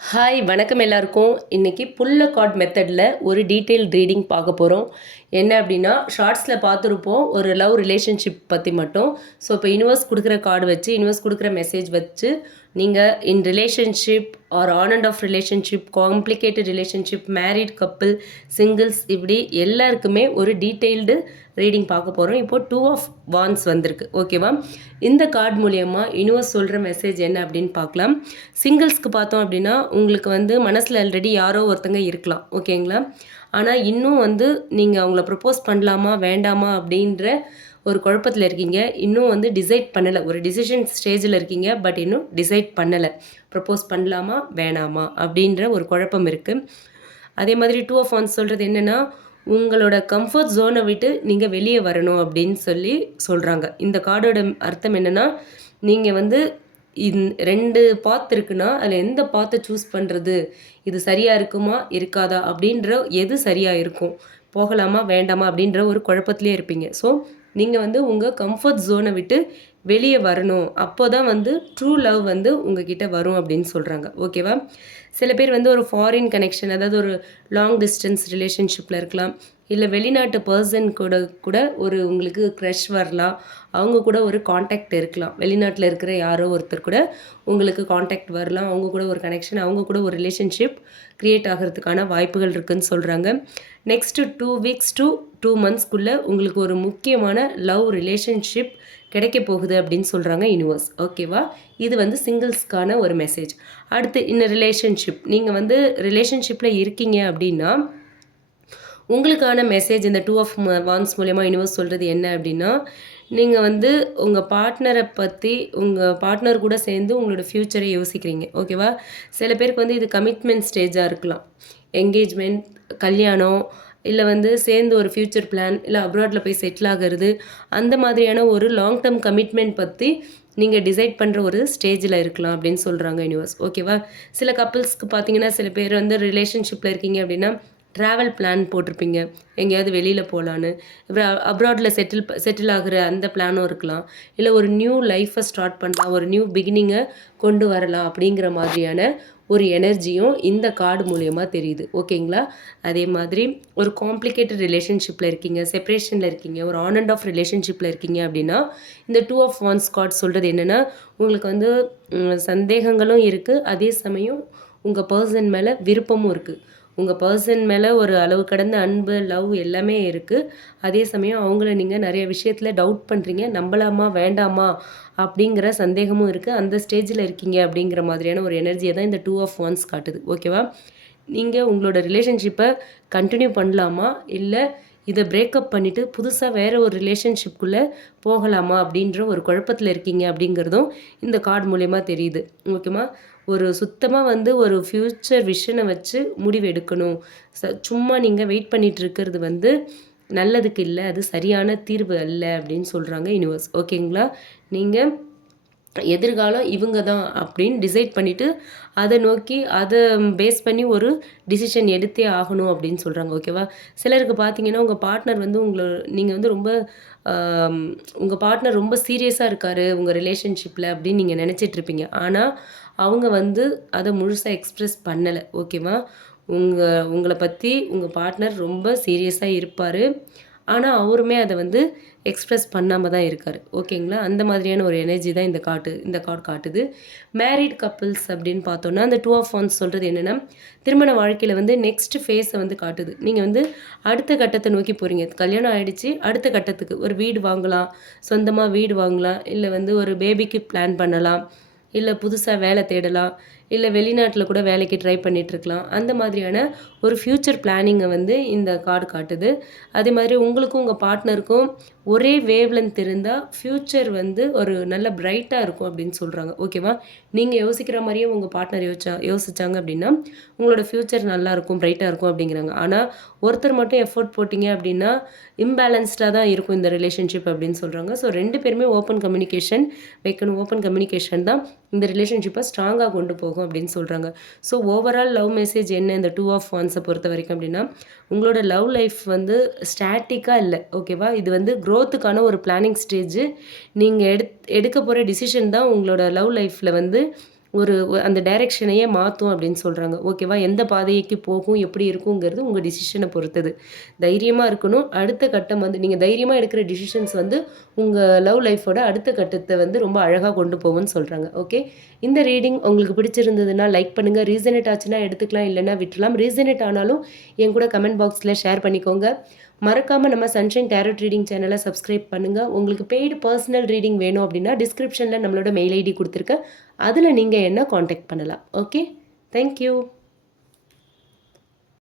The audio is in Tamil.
ஹாய் வணக்கம் எல்லாருக்கும். இன்றைக்கி புல்ல கார்ட் மெத்தடில் ஒரு டீட்டெயில் ரீடிங் பார்க்க போகிறோம் என்ன அப்படின்னா ஷார்ட்ஸில் பார்த்துருப்போம் ஒரு லவ் ரிலேஷன்ஷிப் பற்றி மட்டும். ஸோ இப்போ யூனிவர்ஸ் கொடுக்குற கார்டு வச்சு யூனிவர்ஸ் கொடுக்குற மெசேஜ் வச்சு நீங்கள் in relationship or on and off relationship complicated relationship married couple singles இப்படி எல்லாருக்குமே ஒரு டீட்டெயில்டு ரீடிங் பார்க்க போகிறோம் இப்போது டூ ஆஃப் வான்ஸ் வந்திருக்கு. ஓகேவா இந்த கார்டு மூலயமா யூனிவர்ஸ் சொல்கிற மெசேஜ் என்ன அப்படின்னு பார்க்கலாம். சிங்கிள்ஸ்க்கு பார்த்தோம் அப்படின்னா உங்களுக்கு வந்து மனசில் ஆல்ரெடி யாரோ ஒருத்தங்க இருக்கலாம். ஓகேங்களா ஆனால் இன்னும் வந்து நீங்கள் அவங்கள ப்ரப்போஸ் பண்ணலாமா வேண்டாமா அப்படின்ற ஒரு குழப்பத்தில் இருக்கீங்க. இன்னும் வந்து டிசைட் பண்ணலை. ஒரு டிசிஷன் ஸ்டேஜில் இருக்கீங்க பட் இன்னும் டிசைட் பண்ணலை. ப்ரப்போஸ் பண்ணலாமா? வேணாமா? அப்படின்ற ஒரு குழப்பம் இருக்குது அதே மாதிரி டூ ஆஃப் ஆன்ஸ் சொல்கிறது என்னென்னா உங்களோட கம்ஃபர்ட் ஜோனை விட்டு நீங்கள் வெளியே வரணும் அப்படின்னு சொல்லி சொல்கிறாங்க இந்த கார்டோட அர்த்தம் என்னென்னா நீங்கள் வந்து இந் ரெண்டு பாத் இருக்குன்னா அதில் எந்த பாத்தை சூஸ் பண்ணுறது இது சரியாக இருக்குமா? இருக்காதா? அப்படின்ற எது சரியாக இருக்கும்? போகலாமா? வேண்டாமா? அப்படின்ற ஒரு குழப்பத்திலே இருப்பீங்க. ஸோ நீங்கள் வந்து உங்கள் கம்ஃபர்ட் ஜோனை விட்டு வெளியே வரணும். அப்போ தான் வந்து ட்ரூ லவ் வந்து உங்ககிட்ட வரும் அப்படின்னு சொல்கிறாங்க ஓகேவா சில பேர் வந்து ஒரு ஃபாரின் கனெக்ஷன் அதாவது ஒரு லாங் டிஸ்டன்ஸ் ரிலேஷன்ஷிப்பில் இருக்கலாம். இல்லை வெளிநாட்டு பர்சன் கூட கூட ஒரு உங்களுக்கு க்ரஷ் வரலாம். அவங்க கூட ஒரு காண்டாக்ட் இருக்கலாம். வெளிநாட்டில் இருக்கிற யாரோ ஒருத்தர் கூட உங்களுக்கு காண்டாக்ட் வரலாம். அவங்க கூட ஒரு கனெக்ஷன் அவங்க கூட ஒரு ரிலேஷன்ஷிப் க்ரியேட் ஆகிறதுக்கான வாய்ப்புகள் இருக்குதுன்னு சொல்கிறாங்க next two weeks to two மந்த்ஸ்க்குள்ளே உங்களுக்கு ஒரு முக்கியமான லவ் ரிலேஷன்ஷிப் கிடைக்க போகுது அப்படின்னு சொல்கிறாங்க யூனிவர்ஸ் ஓகேவா இது வந்து சிங்கிள்ஸ்க்கான ஒரு மெசேஜ் அடுத்து இந்த ரிலேஷன்ஷிப் நீங்கள் வந்து ரிலேஷன்ஷிப்பில் இருக்கீங்க அப்படின்னா உங்களுக்கான மெசேஜ் இந்த டூ ஆஃப் வான்ஸ் மூலயமா யூனிவர்ஸ் சொல்கிறது என்ன அப்படின்னா நீங்கள் வந்து உங்கள் பார்ட்னரை பற்றி உங்கள் பார்ட்னர் கூட சேர்ந்து உங்களோட ஃப்யூச்சரை யோசிக்கிறீங்க. ஓகேவா சில பேருக்கு வந்து இது கமிட்மெண்ட் ஸ்டேஜாக இருக்கலாம். என்கேஜ்மெண்ட் கல்யாணம் இல்லை வந்து சேர்ந்து ஒரு ஃப்யூச்சர் பிளான் இல்லை அப்ராடில் போய் செட்டில் ஆகிறது அந்த மாதிரியான ஒரு லாங் டேர்ம் கமிட்மெண்ட் பற்றி நீங்கள் டிசைட் பண்ணுற ஒரு ஸ்டேஜில் இருக்கலாம் அப்படின்னு சொல்கிறாங்க யூனிவர்ஸ் ஓகேவா சில கப்புள்ஸ்க்கு பார்த்தீங்கன்னா சில பேர் வந்து ரிலேஷன்ஷிப்பில் இருக்கீங்க அப்படின்னா ட்ராவல் பிளான் போட்டிருப்பீங்க. எங்கேயாவது வெளியில் போகலான்னு அப்புறம் அப்ராடில் செட்டில் செட்டில் ஆகிற அந்த பிளானும் இருக்கலாம். இல்லை ஒரு நியூ லைஃப்பை ஸ்டார்ட் பண்ணலாம் ஒரு நியூ பிகினிங்கை கொண்டு வரலாம் அப்படிங்கிற மாதிரியான ஒரு எனர்ஜியும் இந்த கார்டு மூலயமா தெரியுது. ஓகேங்களா? அதே மாதிரி ஒரு காம்ப்ளிகேட்டட் ரிலேஷன்ஷிப்பில் இருக்கீங்க செப்பரேஷனில் இருக்கீங்க ஒரு ஆன் அண்ட் ஆஃப் ரிலேஷன்ஷிப்பில் இருக்கீங்க அப்படின்னா இந்த டூ ஆஃப் ஒன்ஸ் கார்டு சொல்கிறது என்னென்னா உங்களுக்கு வந்து சந்தேகங்களும் இருக்குது அதே சமயம் உங்கள் பர்சன் மேலே விருப்பமும் இருக்குது உங்கள் பர்சன் மேலே ஒரு அளவு கடந்த அன்பு லவ் எல்லாமே இருக்குது அதே சமயம் அவங்கள நீங்கள் நிறைய விஷயத்தில் டவுட் பண்ணுறீங்க நம்பலாமா? வேண்டாமா? அப்படிங்கிற சந்தேகமும் இருக்குது அந்த ஸ்டேஜில் இருக்கீங்க அப்படிங்கிற மாதிரியான ஒரு எனர்ஜியை தான் இந்த டூ ஆஃப் ஒன்ஸ் காட்டுது. ஓகேவா நீங்கள் உங்களோட ரிலேஷன்ஷிப்பை கண்டினியூ பண்ணலாமா? இல்லை இதை பிரேக்கப் பண்ணிவிட்டு புதுசாக வேறு ஒரு ரிலேஷன்ஷிப்குள்ளே போகலாமா அப்படின்ற ஒரு குழப்பத்தில் இருக்கீங்க அப்படிங்கிறதும் இந்த கார்டு மூலயமா தெரியுது. ஓகேமா ஒரு சுத்தமாக வந்து ஒரு ஃப்யூச்சர் விஷனை வச்சு முடிவு எடுக்கணும். ச சும்மா நீங்கள் வெயிட் பண்ணிகிட்டு இருக்கிறது வந்து நல்லதுக்கு இல்லை அது சரியான தீர்வு அல்ல அப்படின்னு சொல்கிறாங்க யூனிவர்ஸ் ஓகேங்களா நீங்கள் எதிர்காலம் இவங்க தான் அப்படின்னு டிசைட் பண்ணிவிட்டு அதை நோக்கி அதை பேஸ் பண்ணி ஒரு டிசிஷன் எடுத்தே ஆகணும் அப்படின்னு சொல்கிறாங்க ஓகேவா சிலருக்கு பார்த்தீங்கன்னா உங்கள் பார்ட்னர் வந்து உங்களை நீங்கள் வந்து ரொம்ப உங்கள் பார்ட்னர் ரொம்ப சீரியஸாக இருக்கார் உங்கள் ரிலேஷன்ஷிப்பில் அப்படின்னு நீங்கள் நினச்சிட்ருப்பீங்க ஆனால் அவங்க வந்து அதை முழுசாக எக்ஸ்ப்ரெஸ் பண்ணலை ஓகேவா உங்கள் உங்களை பற்றி உங்கள் பார்ட்னர் ரொம்ப சீரியஸாக இருப்பார். ஆனால் அவருமே அதை வந்து எக்ஸ்ப்ரெஸ் பண்ணாமல் தான் இருக்கார். ஓகேங்களா அந்த மாதிரியான ஒரு எனர்ஜி தான் இந்த காட்டு இந்த கார்டு காட்டுது. மேரிட் கப்புள்ஸ் அப்படின்னு பார்த்தோன்னா அந்த டூ ஆஃப் ஒன்ஸ் சொல்கிறது என்னென்னா திருமண வாழ்க்கையில் வந்து நெக்ஸ்ட் ஃபேஸை வந்து காட்டுது. நீங்கள் வந்து அடுத்த கட்டத்தை நோக்கி போகிறீங்க கல்யாணம் ஆகிடுச்சு அடுத்த கட்டத்துக்கு ஒரு வீடு வாங்கலாம் சொந்தமாக வீடு வாங்கலாம் இல்லை வந்து ஒரு பேபிக்கு பிளான் பண்ணலாம் இல்லை புதுசாக வேலை தேடலாம் இல்லை வெளிநாட்டில் கூட வேலைக்கு ட்ரை பண்ணிகிட்ருக்கலாம் அந்த மாதிரியான ஒரு ஃப்யூச்சர் பிளானிங்கை வந்து இந்த கார்டு காட்டுது. அதே மாதிரி உங்களுக்கும் உங்கள் பார்ட்னருக்கும் ஒரே வேவ்லென்த் இருந்தால் ஃப்யூச்சர் வந்து ஒரு நல்ல பிரைட்டாக இருக்கும் அப்படின்னு சொல்கிறாங்க ஓகேவா நீங்கள் யோசிக்கிற மாதிரியே உங்கள் பார்ட்னர் யோசிச்சா யோசிச்சாங்க அப்படின்னா உங்களோட ஃப்யூச்சர் நல்லாயிருக்கும் பிரைட்டாக இருக்கும் அப்படிங்கிறாங்க. ஆனால் ஒருத்தர் மட்டும் எஃபோர்ட் போட்டிங்க அப்படின்னா இம்பேலன்ஸ்டாக தான் இருக்கும் இந்த ரிலேஷன்ஷிப் அப்படின்னு சொல்கிறாங்க ஸோ ரெண்டு பேருமே ஓப்பன் கம்யூனிகேஷன் வைக்கணும். ஓப்பன் கம்யூனிகேஷன் தான் இந்த ரிலேஷன்ஷிப்பை ஸ்ட்ராங்காக கொண்டு போகும். அப்படின்னு சொல்கிறாங்க ஸோ ஓவரால் லவ் மெசேஜ் என்ன? இந்த டூ ஆஃப் ஒன்ஸை பொறுத்த வரைக்கும் அப்படின்னா உங்களோட லவ் லைஃப் வந்து ஸ்டாட்டிக்காக இல்லை. ஓகேவா இது வந்து க்ரோத்துக்கான ஒரு பிளானிங் ஸ்டேஜு நீங்கள் எடு எடுக்க போகிற டிசிஷன் தான் உங்களோட லவ் லைஃப்பில் வந்து ஒரு அந்த டைரெக்ஷனையே மாற்றும் அப்படின்னு சொல்கிறாங்க ஓகேவா? எந்த பாதைக்கு போகும் எப்படி இருக்குங்கிறது உங்கள் டிசிஷனை பொறுத்தது. தைரியமாக இருக்கணும். அடுத்த கட்டம் வந்து நீங்கள் தைரியமாக எடுக்கிற டிசிஷன்ஸ் வந்து உங்கள் லவ் லைஃபோட அடுத்த கட்டத்தை வந்து ரொம்ப அழகாக கொண்டு போகும்னு சொல்கிறாங்க ஓகே? இந்த ரீடிங் உங்களுக்கு பிடிச்சிருந்ததுன்னா லைக் பண்ணுங்கள் ரீசனேட் ஆச்சுன்னா எடுத்துக்கலாம் இல்லைன்னா விட்டுலாம் ரீசனேட் ஆனாலும் என் கூட கமெண்ட் பாக்ஸில் ஷேர் பண்ணிக்கோங்க. மறக்காமல் நம்ம சன்ஷைன் டேரட் ரீடிங் சேனலை சப்ஸ்கிரைப் பண்ணுங்கள் உங்களுக்கு பெய்டு பர்சனல் ரீடிங் வேணும் அப்படின்னா டிஸ்கிரிப்ஷனில் நம்மளோட மெயில் ஐடி கொடுத்துருக்கேன். அதில் நீங்கள் என்ன காண்டாக்ட் பண்ணலாம். Okay thank you